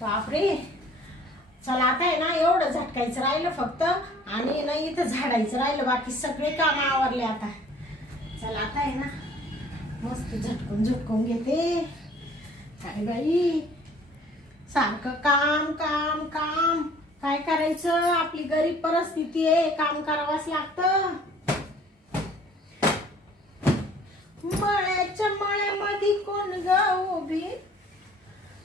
बापरे. चला आता आहे ना एवढं झटकायचं राहिलं फक्त आणि ना इथं झाडायचं राहिलं, बाकी सगळे काम आवरले आता. चला आता आहे ना मस्त झटकून झटकून घेते. काय बाई सारखं काम काम काम, काय करायचं, आपली गरीब परिस्थिती आहे, काम करावंच लागतं. मळ्याच्या मळ्यामध्ये कोण ग उभी,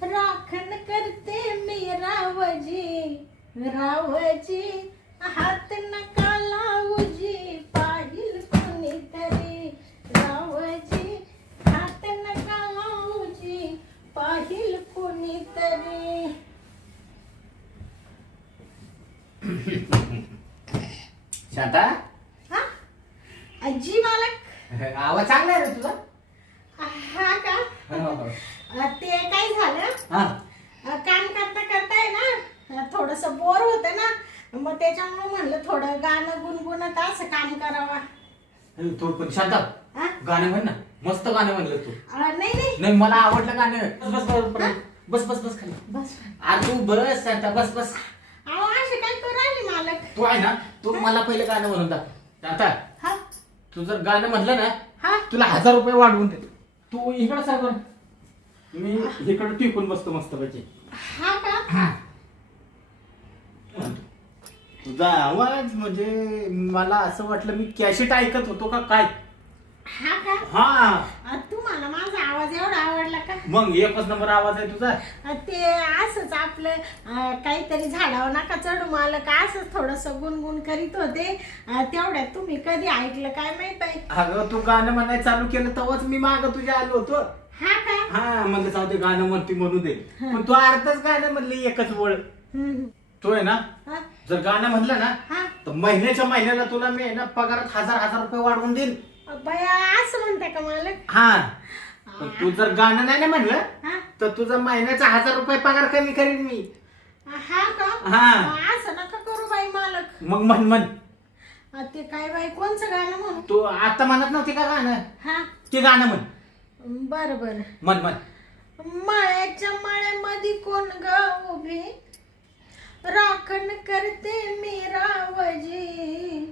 राखण करते मी रावजी. रावजी हात नका लावूजी, पाहिल कोणीतरी. रावजी हात नका लावूजी, पाहिल कोणीतरी. शांता. हा आजी मालक. आवाज चांगला आहे रे तुझा. हा का. ते काय झालं, काम करता करता आहे ना थोडस बोर होत ना, मग त्याच्यामुळे म्हणलं थोडं गाणं गुणगुणत असं काम करावं. तू पण शांता गाणं म्हण ना, मस्त गाणं म्हणलं तू. नाही नाही नाही मला आवडलं गाणं. बस बस बस बस बस खाली बस. अरे तू बस शांता बस बस. अहो असे काय करू राहिले मालक. तू आहे ना, तू मला पहिलं गाणं म्हणून दाखव. शांता हा तू जर गाणं म्हणलं ना हा तुला 1000 रुपये वाढवून दे. तू इकडं सागर, मी इकडं टिकून बसतो मस्त पैकी. हा का. तुझा आवाज म्हणजे मला असं वाटलं मी कॅसेट ऐकत होतो का काय. हा का. तुम्हाला माझा आवाज एवढा आवडला का. मग एकच नंबर आवाज आहे तुझा. ते असंच आपलं काहीतरी झाडावर नका चढू मालक, असंच थोडस गुणगुण करीत होते. तेवढ्यात तुम्ही कधी ऐकलं काय माहित आहे. अगं तू गाणं म्हणायला चालू केलं तेव्हाच मी माग तुझ्या आलो होतो. हा का. हा म्हणलं जाऊ दे गाणं म्हणती म्हणू दे, पण तू अर्धच गाणं म्हणली एकच वळ. तू आहे ना जर गाणं म्हणलं ना तर महिन्याच्या महिन्याला तुला मी आहे ना पगारात 1000 रुपये वाढवून देईन. बया असं म्हणते का मालक. हा पण तू जर गाणं नाही ना म्हणलं तर तुझा महिन्याचा 1000 रुपये पगार कमी करीन मी. हा का. हा असं नका करू बाई मालक. मग म्हण म्हण. ते काय बाई कोणचं गाणं म्हणू. तू आता म्हणत नव्हती का गाणं, हा ते गाणं म्हण. बर बर. म्हण म्हण. मळ्याच्या मळ्यामध्ये कोण ग उभी, राखण करते मी रावजी.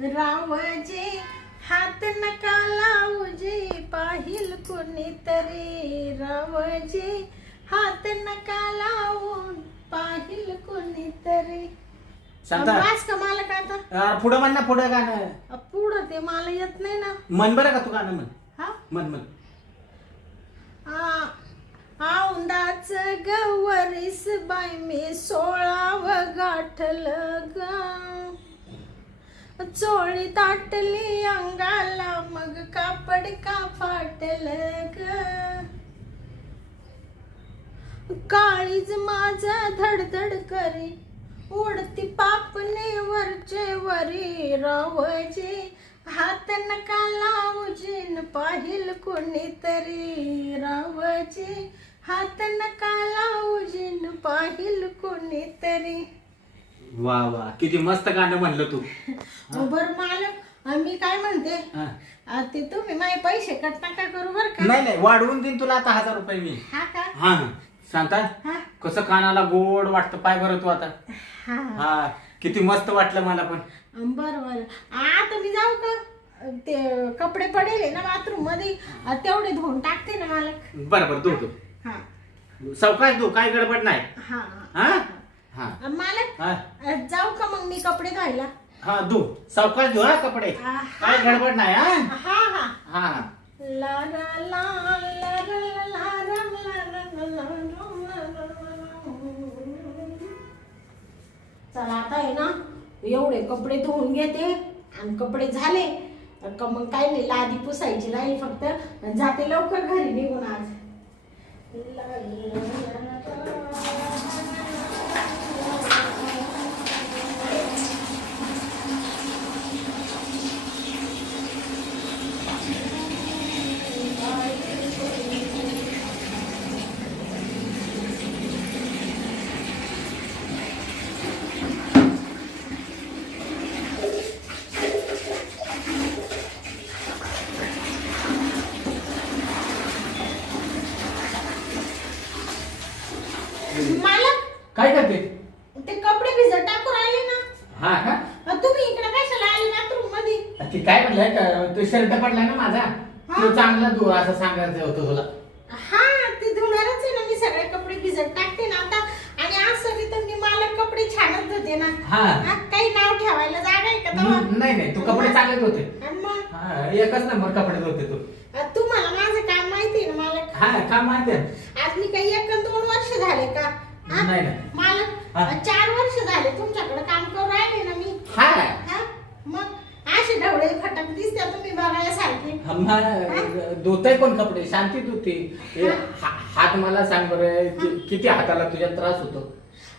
रावजी हात नका लावूजी, पाहिल कोणीतरी. रावजी हात नका लावून, पाहिल कोणीतरी. शांता वाच का मालक आता. पुढं म्हण ना, पुढं गाणं. पुढं ते मला येत नाही ना. म्हण बरं का तू गाणं म्हण. हा म्हण म्हण. औंदाच गवरीस बाई मी 16व गाठलं ग. चोळी ताटली अंगाला मग कापड का फाटलं ग. काळीज माझा धडधड करी, उडती पापणे वरचे वरी. रावजी हात नका लावूजीन, पाहिल कोणीतरी. रावजी हात नका लावूजीन, पाहिल कोणीतरी. वा वा किती मस्त गाणं म्हणलं तू. बर मालक मी काय म्हणते, ते तुम्ही माझे पैसे कट नका करू बर का. नाही नाही वाढवून देईन तुला आता 1000 रुपये मी. हा का. हा शांता कसं कानाला गोड वाटतं पाय बरं तू आता. हा किती मस्त वाटलं मला पण. बर बर. आता मी जाऊ का. ते कपडे पडेल ना बाथरूम मध्ये, तेवढे धुवून टाकते ना मालक. बरं बरं दो दो. हा सावकाश दो, काय गडबड नाही. हा हा हा मालक जाऊ का मग मी कपडे धुवायला. हा दो सावकाश दो हा कपडे, काय गडबड नाही. हा हा हा हा ला ला ला ला ला ला ला. चला आता आहे ना एवढे कपडे धुवून घेते आणि कपडे झाले का मग काय नाही, लादी पुसायची राहील फक्त. जाते लवकर घरी निघून आज. मालक काय करते? ते कपडे भिजत टाकू राहिले ना. हा का? तुम्ही इकडे कशाला आले बाथरूम मध्ये? ती काय म्हणलं तो शर्ट पडला ना माझा, तो चांगला धुवा असं सांगायचं होतं तुला. हा ते धुणारच आहे ना, मी सगळे कपडे भिजत टाकते ना आता. आणि आज सगळी तर मी मालक कपडे छानच धुते ना. हा. काही नाव ठेवायला जागा आहे का तेव्हा? नाही नाही, तू कपडे चांगलेच होते. आणि मग हा, एकच नंबर कपडे धुते तू. तुम्हाला माझं काम माहिती आहे ना मालक. हा काम माहिती आहे. आज मी काही 1-2 वर्ष झाले का? हा? नाही नाही. मालक हा. 4 वर्ष झाले तुमच्याकडे काम करून राहिले ना मी. हा हा? मग असे ढवळे फटक दिसत्या तुम्ही बघायसारखे. धुताय कोण कपडे? शांती धुते. हात मला सांग बरं, किती हाताला तुझ्या त्रास होतो?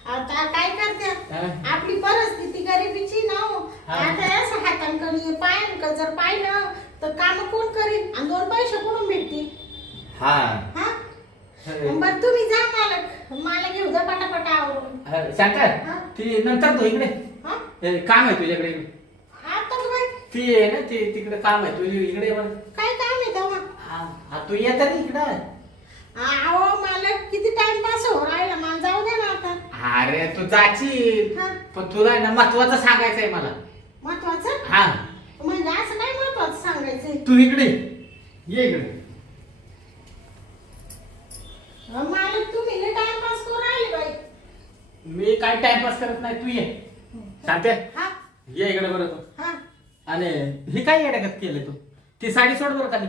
आता काय करते, हा? आपली परिस्थिती गरिबीची ना हो. हा. आता असं हातांकडे पायांकडे जर पाहिलं तर काम कोण करील आणि 2 पैसे कोण भेटतील? हा. हा? बरं तुम्ही जा मालक, मला घेऊ जा पटापटा आवरून. शंकर, हा? ती नंतर तू इकडे हा? काम आहे तुझ्याकडे. आता काय ती आहे ना, ती तिकडे काम आहे तुझी, इकडे ये बरं. काय काम आहे तेव्हा? तू येत ना इकडं. अहो मालक किती टाइमपास हो राहिला, मला जाऊ दे ना आता. अरे तू जाशील, हा. पण तुला आहे ना महत्वाचं सांगायचंय मला. महत्वाचं हा, म्हणजे असं काय महत्वाचं सांगायचंय? तू इकडे ये इकडे. मालक तुम्ही लय टाइमपास करून राहिले बाई. मी काय टाइमपास करत नाही, तू ये. सांगते हा ये इकडे बरं तू. हा. आणि ही काय येड्यागत केलं तू? ती साडी सोड बरं खाली.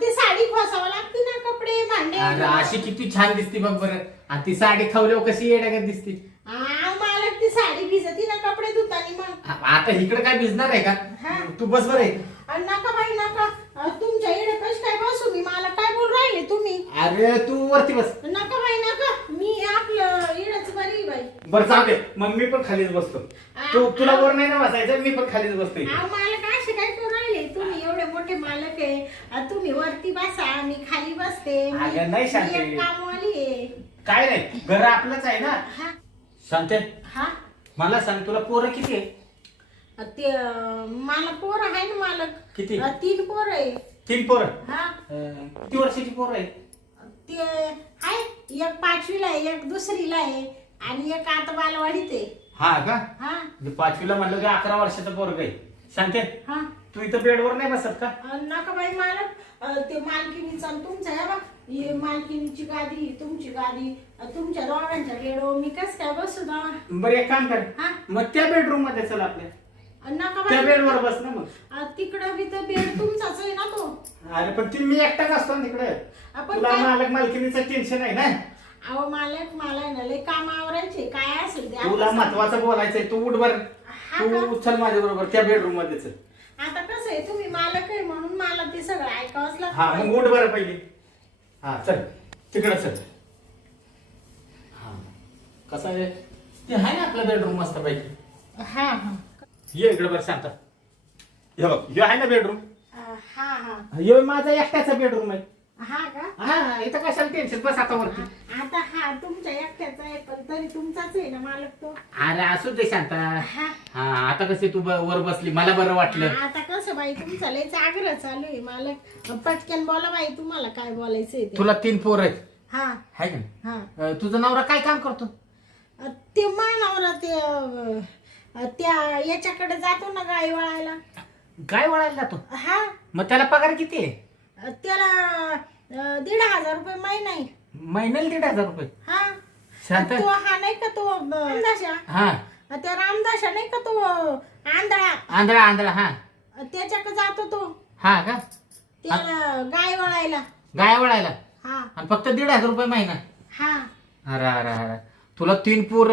ती साडी खोसावं लागते ना, कपडे भांडे. अरे अशी किती छान दिसती बघ बरं. आणि ती साडी खवल्यावर कशी येड्यागत दिसती. मालक ती साडी भिजती ना कपडे धुतानी मग. आता इकडे काय भिजणार आहे हा. का? तू बस बरं आहे. नका बाई नका. तुमच्या इकडे कशी काय बसू मी? मला काय बोल राहिले तुम्ही? अरे तू वरती बस. नका बाई नका, मी आपलं इडच बरी बाई. बरं जाऊ दे, मग मी पण खालीच बसतो. तुला वर नाही ना बसायचं, मी पण खालीच बसतोय. मालक असे काय करू राहिले तुम्ही? एवढे मोठे मालक आहे, तुम्ही वरती बसा, मी खाली बसते. अगं नाही शांती. मी एक कामवाली आहे. काय नाही, घर आपलंच आहे ना. हा शांते, हा. मला सांग तुला पोरं किती आहे? ते मला पोर आहे ना मालक. किती? 3 पोर आहे. 3 पोरं. हा किती वर्षाची पोरं आहे? ते आहे, एक 5वीला आहे, एक 2रीला आहे आणि एक आता बालवाडीत आहे. हा का? हा 5वीला म्हणलं की 11 वर्षाचं पोरग आहे. सांगते, हा. तू इथं बेडवर नाही बसत का? नका बाई मालक, ते मालकिनीचा आणि तुमचा आहे बा, ही मालकिनीची गादी, तुमची गादी, तुमच्या दोघांच्या बेडवर मी कस काय बसू ना? बरं एक काम कर, हा मग त्या बेडरूम मध्ये चल आपल्या. नका त्या बाई, बेडवर बस ना मग. तिकडं बी तर बेड तुमचाच आहे ना तो. अरे पण ती मी एकटाच असतो ना तिकडे. आपण तुला काय- मालक मालकिनीचं टेन्शन आहे ना. अहो मालक, मला ना लय काम आवरायचे, काय असेल ते तुला आता महत्वाचं बोलायचंय, तू उठ बर. हा का? तू चल माझ्या बरोबर त्या बेडरूम मध्ये चल. आता कसं आहे, तुम्ही मालक आहे म्हणून मला ते सगळं ऐकावंच हा लागतं. मग उठ बरं पहिली. हा चल तिकडं चल. हा कसं आहे ते आहे ना आपलं बेडरूम मस्त पैकी. हा हा ये इकडे बरं शांत. हे बघ, हे आहे ना बेडरूम. हा हा हे माझा एकट्याचा बेडरूम आहे. हा का? हा इथं कशाला टेन्शन, बस आता वरती. आता हा तुमच्या एकट्याचा आहे, पण तरी तुमचाच आहे ना मालक तो. अरे असू दे शांता. हा हा आता कशी तू वर बसली, मला बरं वाटलं. आता कसं बाई, तुमचा लयच आग्रह चालू आहे मालक. पटकन बोला बाई, तुम्हाला काय बोलायचंय ते. तुला 3 पोर आहेत हा है का? हा. तुझा नवरा काय काम करतो? ते मानावरा ते त्या याच्याकडे जातो ना गाई वळायला. काय वळायला जातो? हा मग त्याला पगार किती आहे? त्याला 1,500 रुपये महिना आहे. महिन्याला 1,500 रुपये. हा शांत. तो हा नाही का तो रामदासा, हा त्या रामदासा नाही का तो आंधळा, आंधळा आंधळा. हा त्याच्याकडे जातो तो. हा का? त्याला गाय वळायला. गाय वळायला हा आणि फक्त 1,500 रुपये महिना. हा अरे अरे अरे, तुला 3 पोर.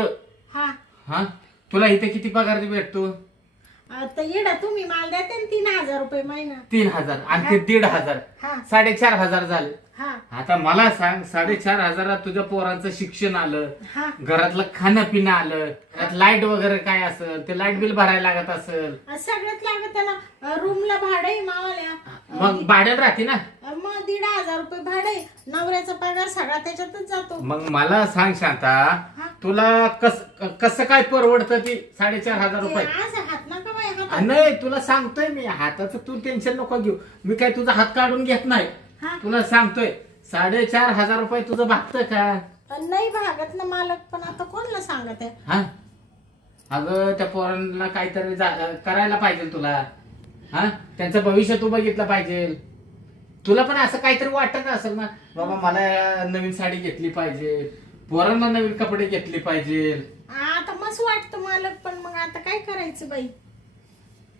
हा. हा तुला इथे किती पगार भेटतो? आता येडा तुम्ही माल देते ना 3,000 रुपये महिना. 3,000 आणि ते 1,500, हा 4,500 झाले. हा आता मला सांग, 4,500 तुझ्या पोरांचं शिक्षण आलं, हा. घरातलं खाणं पिणं आलं, त्यात लाईट वगैरे काय असेल ते लाईट बिल भरायला लागत असेल, सगळ्यात लागत ना. रूमला भाडे मावाल्या. मग भाड्यात राहते ना. मग 1,500 रुपये भाडे, नवऱ्याचा पगार सगळा त्याच्यातच जातो. मग मला सांग शांता, हा. तुला कसं काय परवडतं ती 4,500 ते रुपये? आज हात नका बाई हातात. नाही तुला सांगतोय मी, हाताचं तू टेन्शन नको घेऊ. मी काय तुझा हात काढून घेत नाही. हा. तुला सांगतोय 4,500 रुपये तुझं भागतं का? नाही भागत ना मालक, पण आता कोणाला सांगत आहे? हा अगं त्या पोरांना काहीतरी करायला पाहिजे तुला. हा त्यांचं भविष्य तू बघितलं पाहिजे. तुला पण असं काहीतरी वाटत असेल ना, बाबा मला नवीन साडी घेतली पाहिजे, पोरांना नवीन कपडे घेतले पाहिजे. आता मस्त वाटतं मालक, पण मग आता काय करायचं बाई?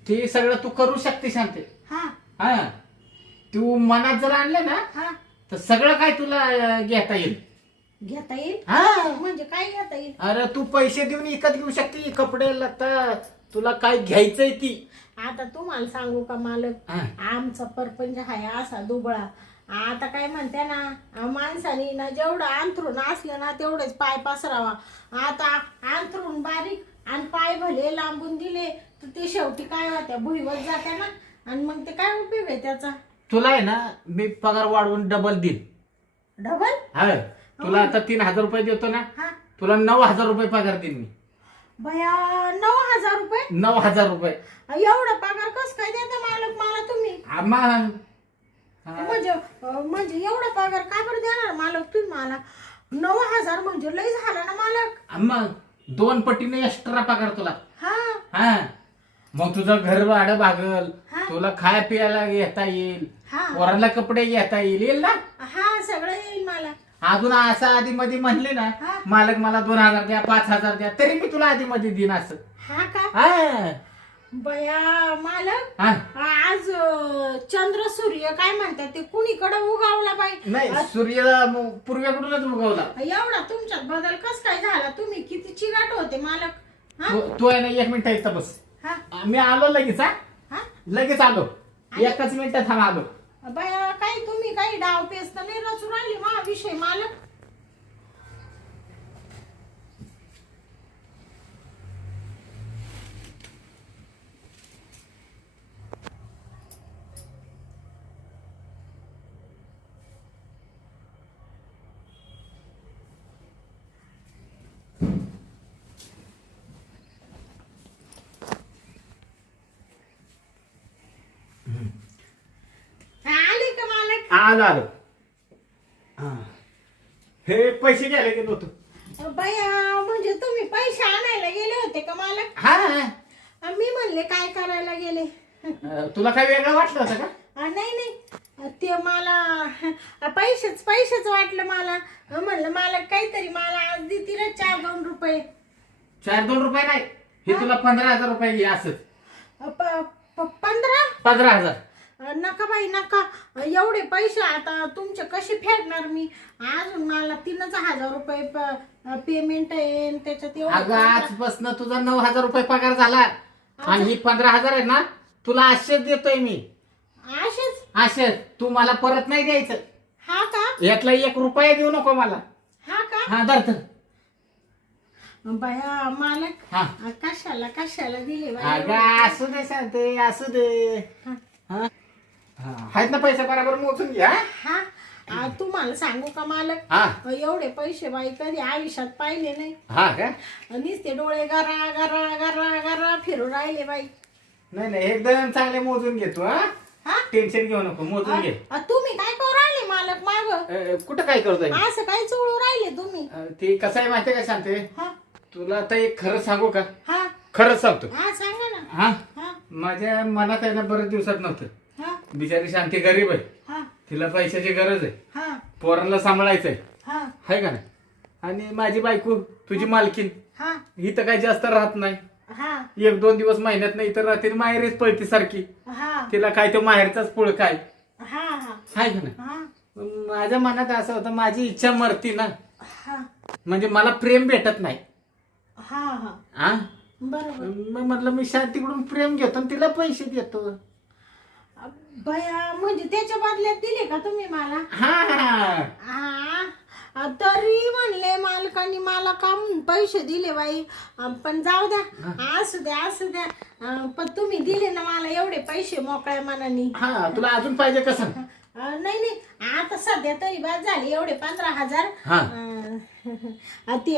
ते सगळं तू करू शकते शांते. हा हा तू मनात जर आणलं ना हा तर सगळं काय तुला घेता येईल. घेता येईल? हा. म्हणजे काय घेता येईल? अरे तू पैसे देऊन विकत घेऊ शकते कपडे लत्ता, तुला काय घ्यायचंय ती. आता तुम्हाला सांगू का मालक, हा. आमचा परपंच आहे असा दुबळा. आता काय म्हणते ना, माणसाने ना जेवढं अंथरून असलं ना तेवढेच पाय पसरावा. आता अंथरून बारीक आणि पाय भले लांबून दिले तर ते शेवटी काय होत्या, भुईवत जाते ना, आणि मग ते काय उपयोग आहे त्याचा? तुला आहे ना मी पगार वाढवून डबल देईन. डबल? हा तुला आता 3,000 रुपये देतो ना, हा तुला 9,000 रुपये पगार देईन मी. भया 9,000 रुपये? 9,000 रुपये. एवढा पगार कस काय देता मालक मला तुम्ही? आम्हा हा. म्हणजे एवढा पगार का बरं देणार मालक तुम्ही मला? 9,000 म्हणजे लय झाला ना मालक. आम्हा 2 पटीने एक्स्ट्रा पगार तुला. हा हा मग तुझं घर भाडं भागल, हा. तुला खाय प्यायला घेता येईल, हा पोरांना कपडे घेता येईल ना. हा सगळं येईल मला. अजून असं आधी मध्ये म्हणले ना, हा. मालक मला 2,000 द्या, 5,000 द्या, तरी मी तुला आधी मध्ये देईन असं. हा का? हा बया मालक, हा. आज चंद्र सूर्य काय म्हणतात ते कुणीकडे उगावला बाई? नाही सूर्य पूर्वेकडूनच उगवला. एवढा तुमच्यात बदल कस काय झाला? तुम्ही किती चिकाट होते मालक. हा तू आहे ना 1 मिनिट इथं बस. हा मी आलो लगेच. हा हा लगेच आलो, 1च मिनिटात थांब आलो. बया काही तुम्ही काही डाव पेच तर नाही रचून राहिली मा विषय मालक. आले का मालक? आलो आलो. हा. हे पैसे घ्यायला गेलो होतो. बया म्हणजे तुम्ही पैसे आणायला गेले होते का मालक? हा मी म्हणले काय करायला गेले. तुला काय वेगळं वाटलं होतं का? नाही नाही, ते मला पैसेच वाटलं मला. म्हणलं मालक काहीतरी मला आज देतील 4-2 रुपये. 4-2 रुपये नाही, हे तुला 15,000 रुपये घे असंच. 15,000. नका बाई नका, एवढे पैसे आता तुमचे कसे फेडणार मी? अजून मला 3,000 रुपये पेमेंट आहे त्याच्यात. अगं आजपासून तुझा 9,000 रुपये पगार झाला आणि ही 15,000 आहे ना, तुला असेच देतोय मी. असेच? असेच तू मला परत नाही द्यायचं. हा का? यातला 1 रुपया देऊ नको मला. हा का? हा धर. बया मालक, हा कशाला दिले बाई? अगं असू दे सांगते, असू दे. हा. हा आहेत ना पैसे बरोबर मोजून घ्या. हा तुम्हाला सांगू का मालक, हा एवढे पैसे बाई कधी आयुष्यात पाहिले नाही. हा का? नुसते डोळे गरा गरा गरा गरा फिरू राहिले बाई. नाही एकदम चांगले मोजून घेतो. हा हा टेन्शन घेऊ नको, मोजून घे. तुम्ही काय करू राहिले मालक माग? कुठं काय करतोय? असं काय चोळू राहिले तुम्ही? ते कसं आहे माहितीये का सांगते हा तुला, आता एक खरं सांगू का? हा खरंच सांगतो. हा सांगा ना. हा हा माझ्या मनात आहे ना बरेच दिवसात नव्हतं. हा बिचारी शांती गरीब आहे, हा तिला पैशाची गरज आहे, हा पोरांना सांभाळायचंय, हा हाय का नाही? आणि माझी बायको तुझी मालकीन हा ही तर काही जास्त राहत नाही. हा 1-2 दिवस महिन्यात नाही तर रात्री माहेरीच पळती सारखी. हा तिला काय तो माहेरचाच पुळ काय, हा हा हाय का नाही? हा माझ्या मनात असं होतं माझी इच्छा मरती ना, हा म्हणजे मला प्रेम भेटत नाही. हा हा हा बरोबर. मग म्हटलं मी शांतीकडून प्रेम घेतो आणि तिला पैसे देतो. बया म्हणजे त्याच्या बदल्यात दिले का तुम्ही मला? हा हा तरी म्हणले मालकांनी मला का म्हणून पैसे दिले बाई. पण जाऊ द्या, असू द्या. पण तुम्ही दिले ना मला एवढे पैसे मोकळ्या मनाने. हा तुला अजून पाहिजे कसं? नाही आता सध्या तरी बाद झाली एवढे 15,000. हा ते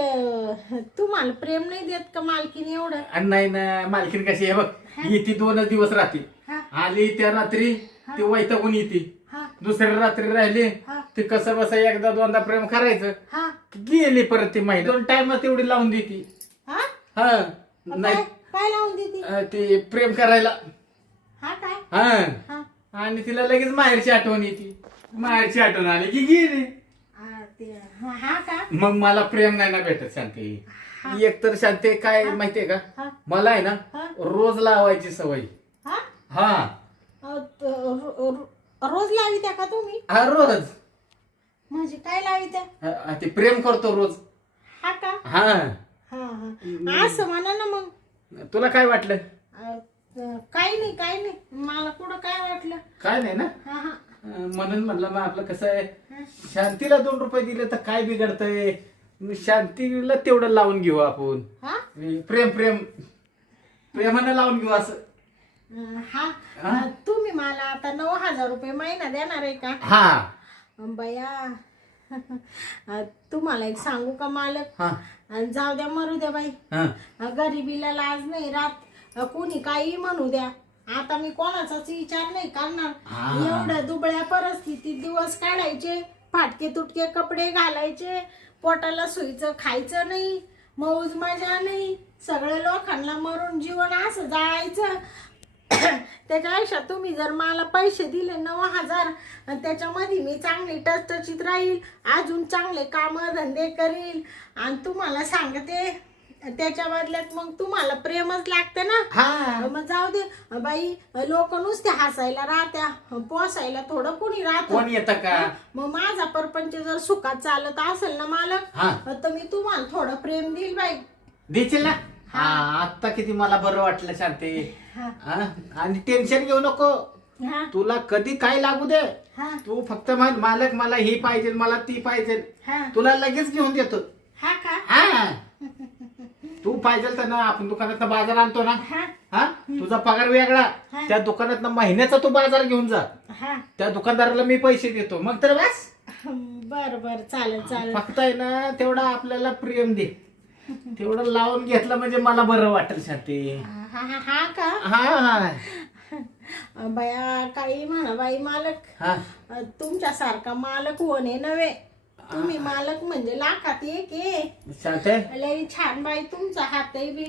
तुम्हाला प्रेम नाही देत का मालकीने एवढं? आणि नाही ना, मालकीन कशी आहे बघ, येते 2च दिवस राहते. हा आली त्या रात्री ती वैतागून येते, हा दुसऱ्या रात्री राहिली हा ते कसं बस 1-2दा प्रेम करायचं, हा गेली परत ती महिना 2 टाइम तेवढी लावून देती. हा हा काय नाही काय लावून देते? ते प्रेम करायला. हा काय हा हा आणि तिला लगेच माहेरची आठवण येते. माहेरची आठवण आली की गेली. हा का मग मला प्रेम नाही ना भेटत शांती. एक तर शांती काय माहितीये का, हा मला आहे ना हा रोज लावायची सवय. हा हा रोज लावित्या का तुम्ही? हा रोज. म्हणजे काय लावित्या? ते प्रेम करतो रोज. हा का हा हा हा असं म्हणा ना मग. तुला काय वाटलं? काही नाही काही नाही, मला कुठं काय वाटलं. काय नाही ना. हा हा म्हणून म्हणलं मग आपलं कसं आहे, शांतीला 2 रुपये दिले तर काय बिघडतंय. शांतीला तेवढं लावून घेऊ आपण. हा प्रेम प्रेम प्रेमानं लावून घेऊ असं. हा तुम्ही मला आता 9,000 रुपये महिना देणार आहे का? हा बया तुम्हाला एक सांगू का मालक, हा जाऊ द्या मरू द्या बाई. हा गरिबीला लाज नाही राहत, कोणी काही म्हणू द्या. आता मी कोणाचाच विचार नाही करणार. एवढ्या दुबळ्या परिस्थितीत दिवस काढायचे, फाटके तुटके कपडे घालायचे, पोटाला सुईचं खायचं नाही, मौज मजा नाही, सगळ्या लोकांना मरून जीवन असं जायचं. त्याच्यापेक्षा तुम्ही जर मला पैसे दिले 9,000 आणि त्याच्यामध्ये मी चांगली टचटचीत राहील, अजून चांगले कामं धंदे करील आणि तुम्हाला सांगते त्याच्या बदल्यात मग तुम्हाला प्रेमच लागते ना. हा मग जाऊ दे बाई, लोक नुसते हसायला राहत्या, पोसायला थोडं कोणी राहत. कोण येतं का? मग माझा परपंच जर सुखात चालत असेल ना मालक, तर मी तुम्हाला थोडं प्रेम देईल बाई. देशील ना. हा आता किती मला बरं वाटलं शांती. आणि टेन्शन घेऊ नको. हा तुला कधी काय लागू दे, हा तू फक्त म्हण मालक मला ही पाहिजे, मला ती पाहिजे, हा तुला लगेच घेऊन देतो. हा का हा तू पाहिजे तर ना आपण दुकानात बाजार आणतो ना. हा हा तुझा पगार वेगळा, त्या दुकानात महिन्याचा तू बाजार घेऊन जा, हा त्या दुकानदाराला मी पैसे देतो. मग तर बस. बर बर चालेल चालेल. फक्त आहे ना तेवढा आपल्याला प्रेम दे, तेवढं लावून घेतलं म्हणजे मला बरं वाटेल शांती. हा हा हा का हा हा बया काही म्हणा बाई मालक, हा तुमच्यासारखा मालक होणे नव्हे. तुम्ही मालक म्हणजे लाखात एक आहे. शांती लई छान बाई तुमचा हातही बी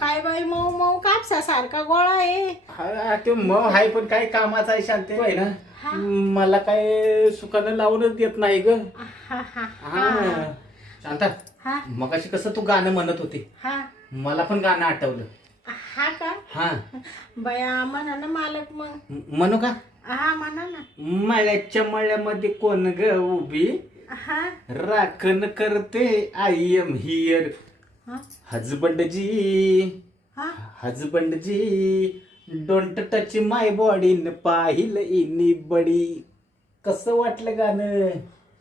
काय बाई मऊ मऊ कापसासारखा गोळा आहे. हा ते मग आहे पण काय कामाचा आहे शांती आहे ना. मला काय सुखानं लावूनच देत नाही ग. हा हा हा शांता, हा मगाशी कसं तू गाणं म्हणत होती, हा मला पण गाणं आठवलं. हा का हा बया म्हणा ना मालक मग. म्हणू का? हा म्हणा ना. मळ्याच्या मळ्यामध्ये कोण ग उभी, हा राखण करते आय एम हिअर. हा हजबंडजी हा हजबंडजी डोंट टच माय बॉडी न पाहिलं इनी बडी. कसं वाटलं गाणं?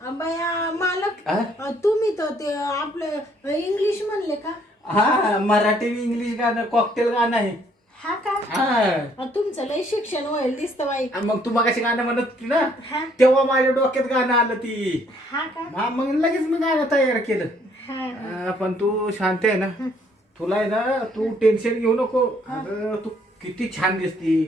बया मालक, हा? तुम्ही तर ते आपलं इंग्लिश म्हणले का? हा मराठी इंग्लिश गाणं कॉकटेल गाणं आहे. हा का हा तुमचं लय शिक्षण होईल दिसतं बाई. मग तू मगाशी गाणं म्हणत होती ना, हा तेव्हा माझ्या डोक्यात गाणं आलं ती. हा का हा मग लगेच मी गाणं तयार केलं. हा पण तू शांत आहे ना, तुला आहे ना, तू टेन्शन घेऊ नको. अगं तू किती छान दिसती,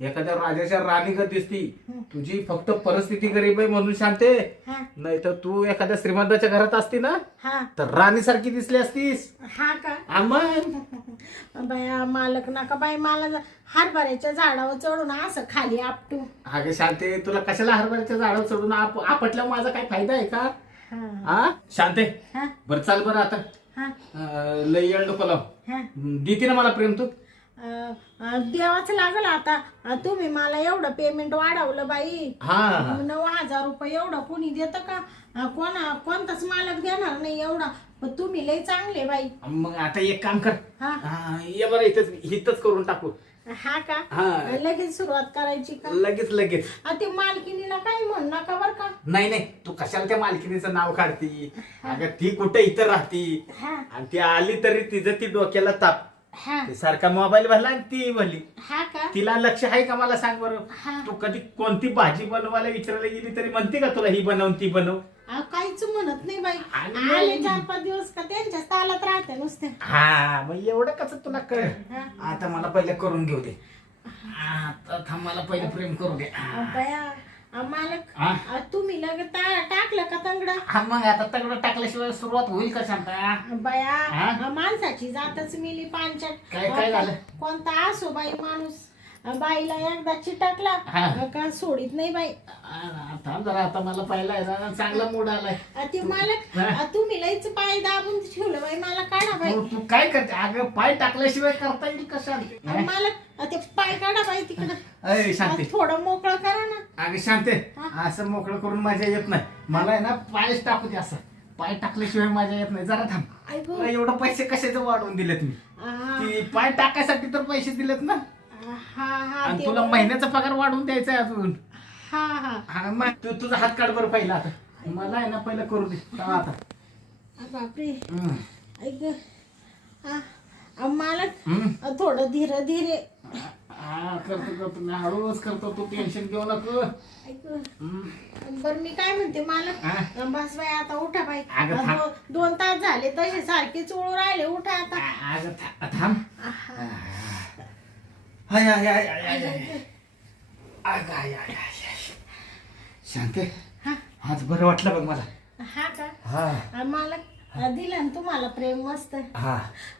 एखाद्या राजाच्या राणीगत दिसती. तुझी फक्त परिस्थिती गरीब आहे म्हणून शांत आहे, हा नाही तर तू एखाद्या श्रीमंताच्या घरात असती ना हा तर राणीसारखी दिसली असतीस. हा का मग बया मालक नका बाई, मला हरभऱ्याच्या झाडावर चढून असं खाली आपटू. अगं शांते, तुला कशाला हरभऱ्याच्या झाडावर चढून आपटल्यावर माझा काय फायदा आहे का? हा हा शांते, हा बरं चाल बरं आता. हा लई येळ नको लाव. हा देते ना मला प्रेम तू? द्यावाच लागल आता. तुम्ही मला एवढं पेमेंट वाढवलं बाई. हा 9,000 रुपये एवढं कोणी देतं का? कोणताच मालक देणार नाही एवढा. पण तुम्ही लय चांगले बाई. मग आता एक काम कर, हा ये बरं इथंच करून टाकू. हा का हा. लगेच सुरुवात करायची का? लगेच ते मालकिनीला काही म्हणू नका बर का. नाही तू कशाला त्या मालकिनीचं नाव काढती? अगं ती कुठे इथं राहती, हा आणि ती आली तरी तिचं ती डोक्याला ताप. हा ती सारखा मोबाईल भरला आणि ती भरली. हा का तिला लक्ष आहे का मला सांग बरं? हा तू कधी कोणती भाजी बनवायला विचारायला गेली तरी म्हणते का तुला ही बनव ती बनव? काहीच म्हणत नाही बाई. आणि- आले 4-5 दिवस का त्यांच्या तालात राहते नुसते. हा मग एवढं कसं तुला कळ. हा. आता मला पहिले करून घेऊ दे. आता थांब, मला पहिले प्रेम करू दे. बया मालक, हा? तुम्ही लगेच टाक टाकलं का तंगडं? हा मग आता तगडं टाकल्याशिवाय सुरुवात होईल का शांता? बाया माणसाची जातच मिली पांचट. काय झालं? कोणता असो बाई माणूस बाईला एकदा चिटकला हा. का सोडित नाही बाई. थांब जरा, आता मला पहिला आहे ना चांगला मूड आलाय. ते मालक तुम्ही लईच पाय दाबून ठेवलं बाई, मला काढा बाई. तू काय करते अगं? पाय टाकल्याशिवाय करता येईल कशा? मालक ते पाय काढा बाई तिकडं. अरे शांती, थोडं मोकळं करा ना. अगं शांते, असं मोकळं करून मजा येत नाही मला आहे ना. पायच टाकू दे, असं पाय टाकल्याशिवाय मजा येत नाही. जरा थांब. ऐकू एवढं पैसे कशाचे वाढवून दिलेत मी? की पाय टाकायसाठी तर पैसे दिलेत ना. हा हा आणि तुला महिन्याचा पगार वाढवून द्यायचा आहे अजून. हा हा हा मग तू तुझा हात काढ बरं पहिला. आता मला आहे ना पहिलं करू दे आता. बापरे. हम्म. ऐक मालक हम्म. थोडं धीरे धीरे. हा करतो मी हळूच करतो, तू टेन्शन घेऊ नको. ऐक हम्म. बर मी काय म्हणते मालक, हा? बस बाई आता उठा बाई. अगं थांब. 2 तास झाले तसे सारखे चोळू राहिले, उठा आता. अगं थांब. हाय हाय हाय हाय हाय अगं हाय हाय हाय. शांते, हा आज बरं वाटलं बघ मला. हा का हा मालक दिलं ना तुम्हाला प्रेम मस्त. हा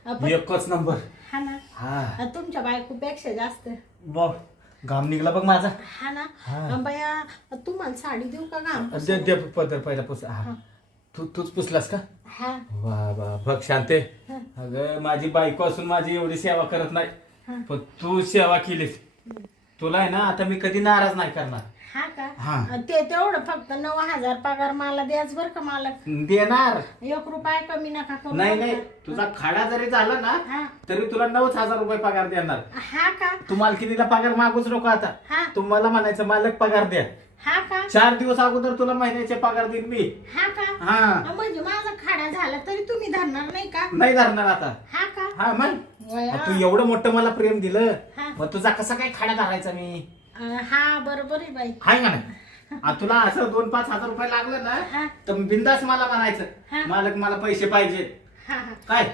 पण- एकच नंबर. हा ना. हा तुमच्या बायकोपेक्षा जास्त. बघ घाम निघला बघ माझा. हा ना. हा. बाया तुम्हाला साडी देऊ का घाम? दे पदर पहिला पुस. हा तूच पुसलास का? हा वा वा बघ शांते, हा. अगं माझी बायको असून माझी एवढी सेवा करत नाही, हा. पण तू सेवा केलीस. तुला आहे ना आता मी कधी नाराज नाही करणार. हा हा. का ते तेवढं फक्त 9,000 पगार मला द्याच बर का मालक. देणार 1 रुपया कमी नका करू. नाही नाही, तुझा खाडा जरी झाला ना हा तरी तुला 9,000 रुपये पगार देणार. हा का तू मालकिनीला पगार मागूच नको आता. हा तू मला म्हणायचं मालक पगार द्या. हा का 4 दिवस अगोदर तुला महिन्याचे पगार देईन मी. हा का हा म्हणजे माझा खाडा झाला तरी तुम्ही धरणार नाही का? नाही धरणार आता. हा का हा मग वया. तू एवढं मोठं मला प्रेम दिलं, हा. मग तुझा कसा काय खाडा धरायचा मी? हा बरोबर आहे बाई. हाय का नाही? तुला असं 2-5 हजार रुपये लागलं हा. ना तर बिंदास मला हा. म्हणायचं मालक मला पैसे पाहिजेत. हा हा काय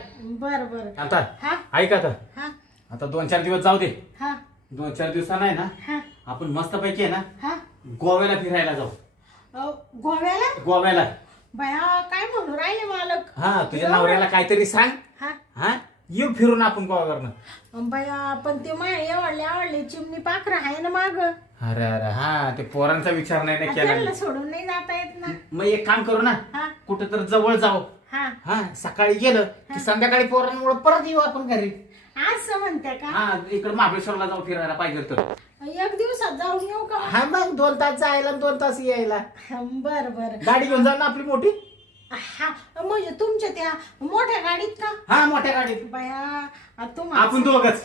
बर बर. आता हा ऐक आता हा आता 2-4 दिवस जाऊ दे. हा 2-4 दिवसांना आहे ना हा आपण मस्त पैकी आहे ना हा गोव्याला फिरायला जाऊ. गोव्याला? गोव्याला. बाया काय म्हणू राहिले मालक? हा तुझ्या नवऱ्याला काहीतरी सांग. हा हा येऊ फिरून आपण गोव्यावरनं. बाया पण ते माय आवडले चिमणी पाखरं आहे ना माग. अरे अरे हा ते पोरांचा विचार नाही ना त्यांना केला. सोडून नाही जाता येत ना. मग एक काम करू ना, हा कुठं तर जवळ जाऊ. हा हा सकाळी गेलं की संध्याकाळी पोरांमुळे परत येऊ आपण घरी. असं म्हणते का? हा इकडे महाबळेश्वरला जाऊ फिरायला पाहिजे तर. 1 दिवसात जाऊन येऊ का? हा मग 2 तास जायला 2 तास यायला. बर बर. गाडी घेऊन जाऊ ना आपली मोठी. हा म्हणजे तुमच्या त्या मोठ्या गाडीत का? हा मोठ्या गाडीत बाया आपण तुम्हाला दोघच.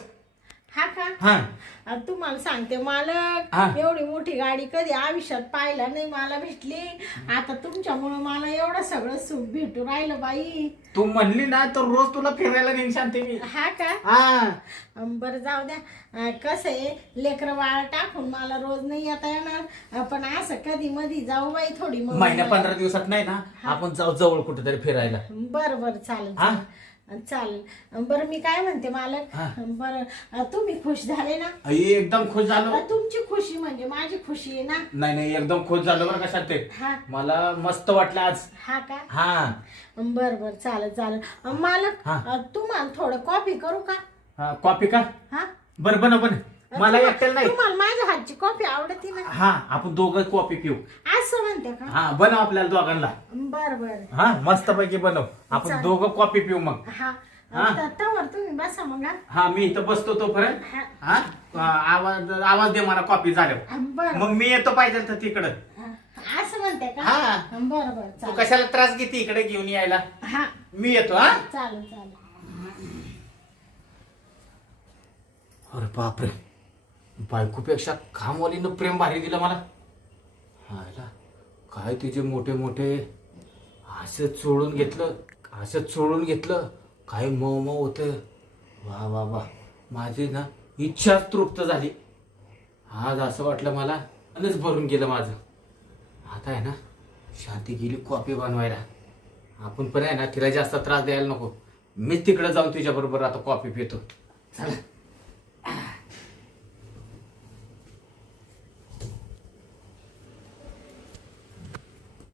हा का हा तुम्हाला सांगते मालक, हा. एवढी मोठी गाडी कधी आयुष्यात पाहिला नाही मला भेटली. आता तुमच्यामुळे मला एवढं सगळं सुख भेटू राहिलं बाई. तू म्हणली ना तर रोज तुला फिरायला नेईन शांती मी. हा का हा बरं जाऊ द्या. कसं आहे लेकरं बाळ टाकून मला रोज नाही येता येणार, पण असं कधी मधी जाऊ बाई थोडी मग. महिन्या 15 दिवसात नाही ना आपण जाऊ जवळ कुठेतरी फिरायला. बर बर चालेल हा? चालेल. बरं मी काय म्हणते मालक, हा. बरं तुम्ही खुश झाले ना? एकदम खुश झालो. तुमची खुशी म्हणजे माझी खुशी आहे ना. नाही नाही एकदम खुश झालो बरं का शांती. हा मला मस्त वाटलं आज. हा का हा बर बर चालेल चालेल. मालक हा. तुम्हाला थोडं कॉफी करू का? हा, कॉफी का? हा बरं बन मला एकट्याला नाही. तुम्हाला माझ्या हातची कॉफी आवडते ना? हा आपण दोघं कॉफी पिऊ. असं म्हणते का? हा बनव आपल्याला दोघांना. बर बर. हा मस्त पैकी बनव. आपण चालेल. दोघं कॉफी पिऊ मग. हा हा. तवर तुम्ही बसा मग. हा मी इथं बसतो तोपर्यंत. हा. हा आवाज दे मला कॉफी झाल्यावर. बर मग मी येतो पाहिजे तर तिकडं. असं म्हणते का? हा. बर बर तू चालेल. कशाला त्रास घेते इकडे घेऊन यायला. हा मी येतो. हा चालेल चालेल. अरे बापरे, बायकोपेक्षा कामवालीनं प्रेम भारी दिलं मला. हायला काय तिचे मोठे मोठे असंच सोडून घेतलं काय मऊ होतं. वा वा वा माझी ना इच्छाच तृप्त झाली. आज असं वाटलं मला अनच भरून गेलं माझं. आता आहे ना शांती गेली कॉफी बनवायला. आपण पण आहे ना तिला जास्त त्रास द्यायला नको. मी तिकडे जाऊन तिच्याबरोबर आता कॉफी पितो. चला.